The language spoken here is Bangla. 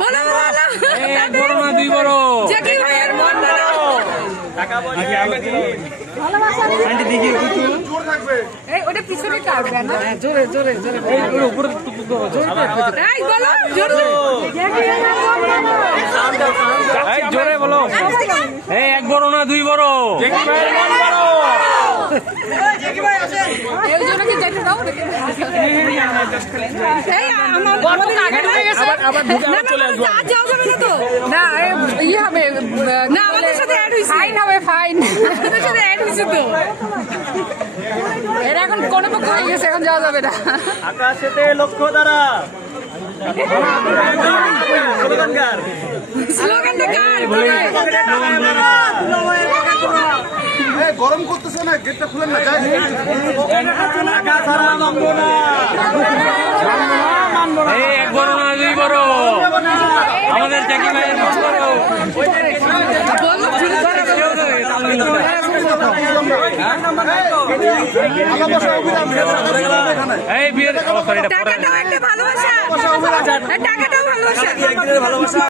বলো বলো এক বড় না দুই বড় জ্যাকি ভাইয়ের মন বলো টাকা পয়সা ভালোবাসা আন্টি দেখি জোর থাকবে। এই ওটা পিছনে কাটবে না জোরে জোরে জোরে এই উপরে টুকটুক করো জোরে এই বলো জোরে জ্যাকি ভাইয়ের মন বলো এই জোরে বলো এই এক বড় না দুই বড় জ্যাকি ভাইয়ের মন বড় এই জন্য কি যেতে দাও এই আমাদের আগে ঢুকে গেছে আবার ঢুকে আবার চলে আসবো আজ যাও যাবে না তো না ই হবে না আমাদের সাথে অ্যাড হইছে ফাইন হবে ফাইন আমাদের সাথে অ্যাড হইছে তো এর এখন কোন পক্ষ হয়ে গেছে এখন যাওয়া যাবে না আকাশেতে লক্ষ্য দ্বারা স্লোগানকার স্লোগানটা কার গরম করতেছে না, গেটটা খুলেন না, যাই টাকা ছাড়া মানবো না। এই এক বড় না দুই বড় আমাদের জ্যাকি ভাইয়ের মন বড় এই বিয়ের সরি টাকাটাও একটা ভালোবাসা টাকাটাও ভালোবাসা ভালোবাসা